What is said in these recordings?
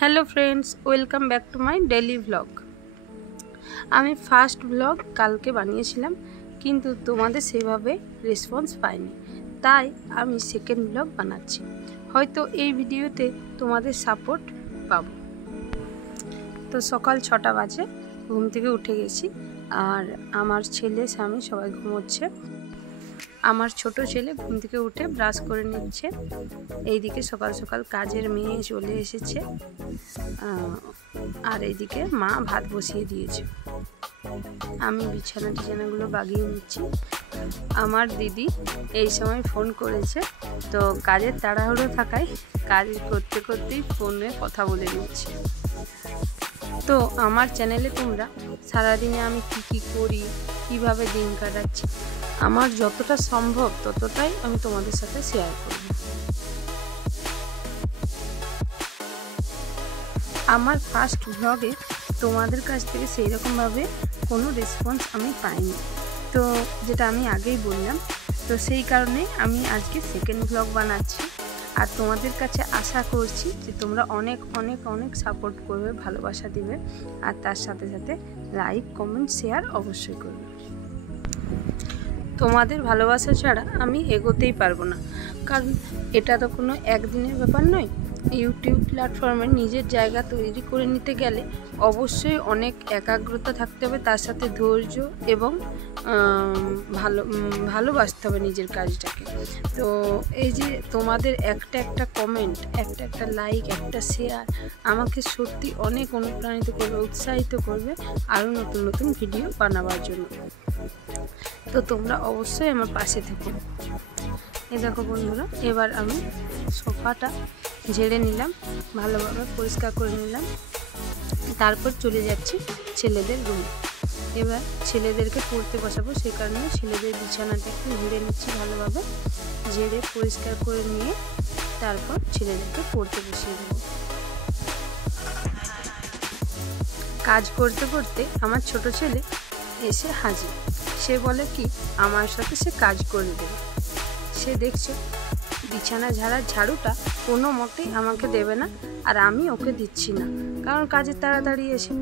Hello friends, welcome back to my daily vlog. আমি first vlog কালকে বানিয়েছিলাম, কিন্তু তোমাদের সেভাবে রেসপন্স পাইনি, তাই আমি সেকেন্ড ভ্লগ বানাচ্ছি। হয়তো এই ভিডিওতে তোমাদের সাপোর্ট পাবো। তো সকাল 6টা বাজে, ঘুম থেকে উঠে গেছি, আর আমার ছেলে স্বামী সবাই ঘুমোচ্ছে। আমার ছোট ছেলে ঘুম থেকে উঠে ব্রাশ করে নিচ্ছে। এইদিকে সকাল সকাল কাজের মেয়ে চলে এসেছে, আর এইদিকে মা ভাত বসিয়ে দিয়েছে। আমি বিছানাগুলো বাগিয়ে নিচ্ছি। আমার দিদি এই সময় ফোন করেছে, তো কাজের তাড়াহুড়ো থাকায় কাজ করতে করতেই ফোনে কথা বলে নিচ্ছি। তো আমার চ্যানেলে তোমরা সারাদিনে আমি কি করি, কিভাবে দিন কাটাচ্ছি, আমার যতটা সম্ভব ততটাই আমি তোমাদের সাথে শেয়ার করব। আমার ফার্স্ট ভ্লগে তোমাদের কাছ থেকে সেই রকমভাবে কোনো রেসপন্স আমি পাইনি, তো যেটা আমি আগেই বললাম। তো সেই কারণে আমি আজকে সেকেন্ড ভ্লগ বানাচ্ছি, আর তোমাদের কাছে আশা করছি যে তোমরা অনেক অনেক অনেক সাপোর্ট করবে, ভালোবাসা দিবে, আর তার সাথে সাথে লাইক, কমেন্ট, শেয়ার অবশ্যই করবে। তোমাদের ভালোবাসা ছাড়া আমি এগোতেই পারবো না, কারণ এটা তো কোনো একদিনের ব্যাপার নয়। ইউটিউব প্ল্যাটফর্মে নিজের জায়গা তৈরি করে নিতে গেলে অবশ্যই অনেক একাগ্রতা থাকতে হবে, তার সাথে ধৈর্য এবং ভালোবাসতে হবে নিজের কাজটাকে। তো এই যে তোমাদের একটা কমেন্ট, একটা লাইক, একটা শেয়ার আমাকে সত্যি অনেক অনুপ্রাণিত করবে, উৎসাহিত করবে আরও নতুন নতুন ভিডিও বানাবার জন্য। তো তোমরা অবশ্যই আমার পাশে থেকো। এই দেখো বন্ধুরা, এবার আমি সোফাটা ঝেড়ে নিলাম, ভালোভাবে পরিষ্কার করে নিলাম, তারপর চলে যাচ্ছি ছেলেদের রুমে। এবার ছেলেদেরকে পড়তে বসাবো, সেই কারণে ছেলেদের বিছানাটা একটু ঝেড়ে নিচ্ছি, ভালোভাবে ঝেড়ে পরিষ্কার করে নিয়ে তারপর ছেলেদেরকে পড়তে বসিয়ে দেবো। কাজ করতে করতে আমার ছোট ছেলে এসে হাজির। সে বলে কি আমার সাথে সে কাজ করে দেবে। সে দেখছে বিছানা ঝাড়ার ঝাড়ুটা কোনো মতেই আমাকে দেবে না, আর আমি ওকে দিচ্ছি না, কারণ কাজে তাড়াতাড়ি এসে।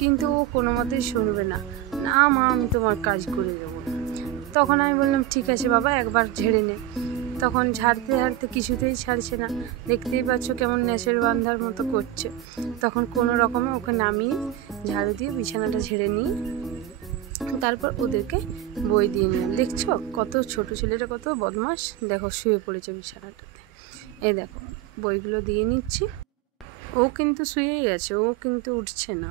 কিন্তু ও কোনো মতেই শুনবে না, না মা আমি তোমার কাজ করে দেবো। তখন আমি বললাম ঠিক আছে বাবা, একবার ঝেড়ে নে। তখন ঝাড়তে ঝাড়তে কিছুতেই ছাড়ছে না, দেখতেই পাচ্ছ কেমন নেশার বান্ধার মতো করছে। তখন কোনো রকমে ওকে নামিয়ে ঝাড়ু দিয়ে বিছানাটা ঝেড়ে নিয়ে তারপর ওদেরকে বই দিয়ে নিলাম। দেখছো কত ছোট ছেলেটা কত বদমাস, দেখো শুয়ে পড়েছে বিছানাটাতে। এই দেখো বইগুলো দিয়ে নিচ্ছি। ও কিন্তু শুয়েই আছে, ও কিন্তু উঠছে না।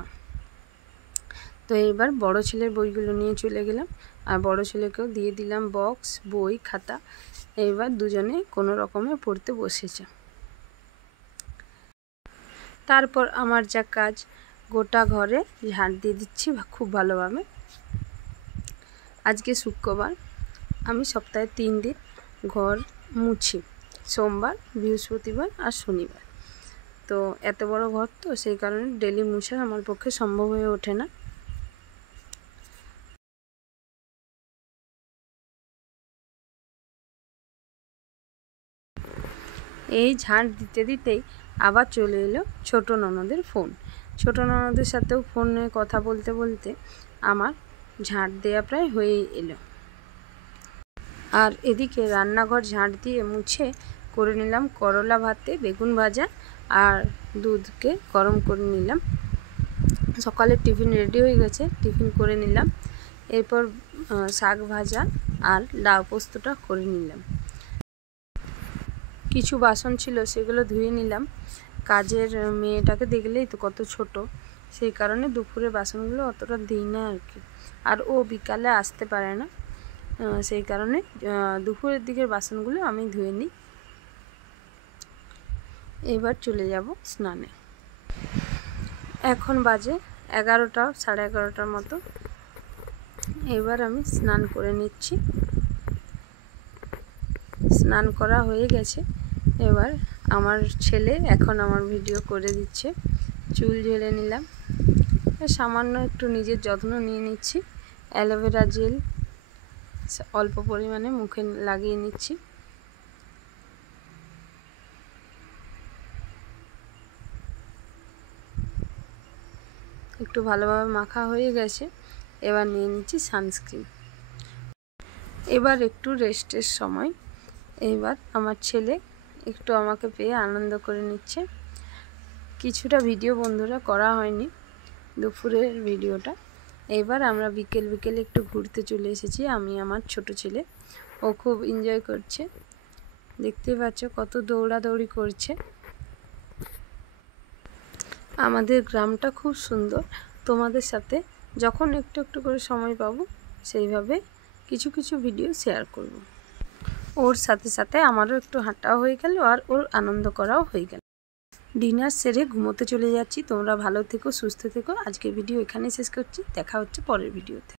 তো এবার বড় ছেলের বইগুলো নিয়ে চলে গেলাম, আর বড় ছেলেকেও দিয়ে দিলাম বক্স, বই, খাতা। এবার দুজনে কোনো রকমে পড়তে বসেছে। তারপর আমার যা কাজ, গোটা ঘরে ঝাড় দিয়ে দিচ্ছি খুব ভালোভাবে। আজকে শুক্রবার, আমি সপ্তাহে 3 দিন ঘর মুছি, সোমবার, বৃহস্পতিবার আর শনিবার। তো এত বড় ঘর, তো সেই কারণে ডেলি মুছা আমার পক্ষে সম্ভব হয়ে ওঠে না। এই ঝাড় দিতে দিতেই আবার চলে এলো ছোটো ননদের ফোন। ছোটো ননদের সাথেও ফোনে কথা বলতে বলতে আমার ঝাড় দেওয়া প্রায় হয়েই এলো। আর এদিকে রান্নাঘর ঝাড় দিয়ে মুছে করে নিলাম করলা ভাতে বেগুন ভাজা, আর দুধকে গরম করে নিলাম। সকালের টিফিন রেডি হয়ে গেছে, টিফিন করে নিলাম। এরপর শাক ভাজা আর লাউ পোস্তটা করে নিলাম। কিছু বাসন ছিল সেগুলো ধুয়ে নিলাম। কাজের মেয়েটাকে দেখলেই তো কত ছোট, সেই কারণে দুপুরে বাসনগুলো অতটা দিই না আর কি। আর ও বিকালে আসতে পারে না, সেই কারণে দুপুরের দিকের বাসনগুলো আমি ধুয়ে নিই। এবার চলে যাব স্নানে। এখন বাজে 11টা, সাড়ে 11টার মতো। এবার আমি স্নান করে নিচ্ছি। স্নান করা হয়ে গেছে। এবার আমার ছেলে এখন আমার ভিডিও করে দিচ্ছে। চুল ঝেড়ে নিলাম, সামান্য একটু নিজের যত্ন নিয়ে নিচ্ছি। অ্যালোভেরা জেল অল্প পরিমাণে মুখে লাগিয়ে নিচ্ছি। একটু ভালোভাবে মাখা হয়ে গেছে। এবার নিয়ে নিচ্ছি সানস্ক্রিন। এবার একটু রেস্টের সময়। এইবার আমার ছেলে একটু আমাকে পেয়ে আনন্দ করে নিচ্ছে। কিছুটা ভিডিও বন্ধুরা করা হয়নি, দুপুরের ভিডিওটা। এবার আমরা বিকেলে একটু ঘুরতে চলে এসেছি, আমি আমার ছোট ছেলে। ও খুব এনজয় করছে, দেখতেই পাচ্ছ কত দৌড়াদৌড়ি করছে। আমাদের গ্রামটা খুব সুন্দর। তোমাদের সাথে যখন একটু করে সময় পাবো সেইভাবে কিছু ভিডিও শেয়ার করব। ওর সাথে আমারও একটু হাঁটাও হয়ে গেল আর ওর আনন্দ করাও হয়ে গেল। ডিনার সেরে ঘুমোতে চলে যাচ্ছি। তোমরা ভালো থেকো, সুস্থ থেকো। আজকের ভিডিও এখানেই শেষ করছি। দেখা হচ্ছে পরের ভিডিওতে।